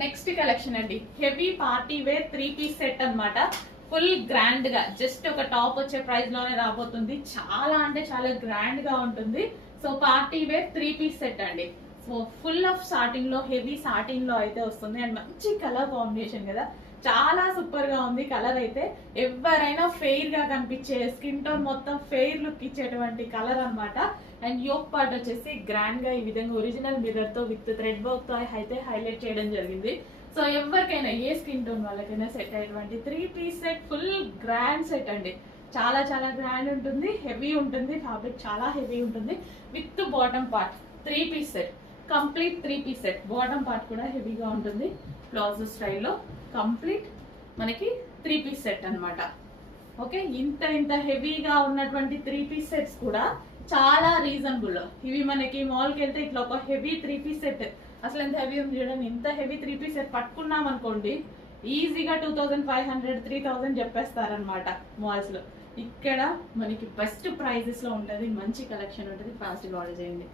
Next collection అండి, heavy party wear 3 piece set అన్నమాట. Full grand గా జస్ట్ ఒక టాప్ వచ్చే ప్రైస్ లోనే రాబోతుంది. చాలా అంటే చాలా గ్రాండ్ గా ఉంటుంది. So party wear 3 piece set అండి. సో ఫుల్ ఆఫ్ సాటిన్ లో, హెవీ సాటిన్ లో అయితే వస్తుంది. అండ్ మంచి కలర్ కాంబినేషన్ కదా, చాలా సూపర్ గా ఉంది కలర్ అయితే. ఎవరైనా ఫెయిర్ గా కనిపించే, స్కిన్ టోన్ మొత్తం ఫెయిర్ లుక్ ఇచ్చేటువంటి కలర్ అన్నమాట. అండ్ యోక్ పార్ట్ వచ్చేసి గ్రాండ్ గా ఈ విధంగా ఒరిజినల్ మిర్రర్ తో విత్ థ్రెడ్ వర్క్ తో అయితే హైలైట్ చేయడం జరిగింది. సో ఎవరికైనా ఏ స్కిన్ టోన్ వాళ్ళకైనా సెట్ అయ్యేటువంటి 3 piece set, full grand set అండి. చాలా చాలా గ్రాండ్ ఉంటుంది, హెవీ ఉంటుంది, ఫ్యాబ్రిక్ చాలా హెవీ ఉంటుంది. With bottom part 3 piece set, complete 3 piece set. Bottom part కూడా హెవీగా ఉంటుంది, ప్లాజో స్టైల్లో కంప్లీట్ మనకి 3 పీస్ సెట్ అన్నమాట. ఓకే, ఇంత ఇంత హెవీగా ఉన్నటువంటి 3 పీస్ సెట్స్ కూడా చాలా రీజనబుల్. ఇవి మనకి మాల్కి వెళ్తే ఇట్లా ఒక హెవీ 3 పీస్ సెట్, అసలు ఎంత హెవీ ఉంది చూడండి. ఇంత హెవీ 3 పీస్ సెట్ పట్టుకున్నాం అనుకోండి, ఈజీగా 2500 3000 చెప్పేస్తారనమాట మాల్స్ లో. ఇక్కడ మనకి బెస్ట్ ప్రైజెస్ లో ఉంటుంది, మంచి కలెక్షన్ ఉంటుంది. ఫాస్ట్ గా ఆర్డర్ చేయండి.